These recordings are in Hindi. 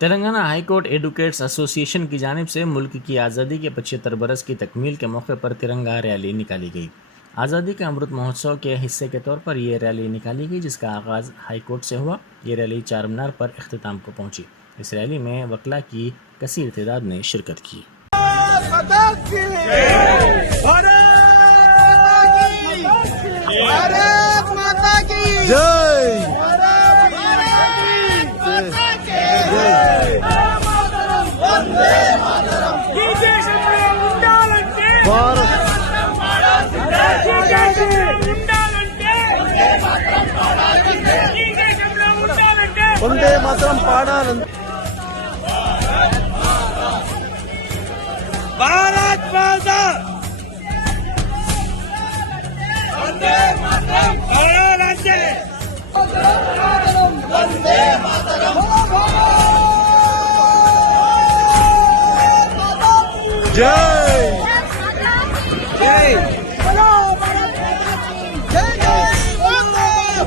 Telangana high court advocates association की जानिब से मुल्क की आज़ादी के 75 बरस की तकमील के मौके पर तिरंगा रैली निकाली गई। आज़ादी के अमृत महोत्सव के हिस्से के तौर पर यह रैली निकाली गई, जिसका आगाज़ हाई कोर्ट से हुआ। ये रैली चार मीनार पर इख्तिताम को पहुंची। इस रैली में वकला की कसीर तादाद ने शिरकत की। వందే మాతరం పాడాలని భారత్ మాతా వందే మాతరం పాడాలంటే వందే మాతరం జై జై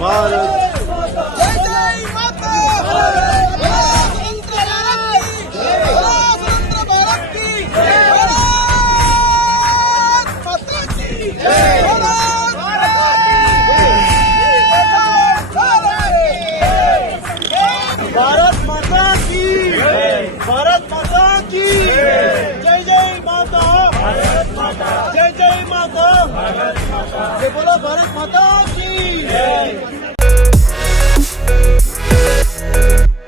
భారత్ भारत माता की भारत माता की जय जय माता भारत माता जय जय माता जय बोलो भारत माता की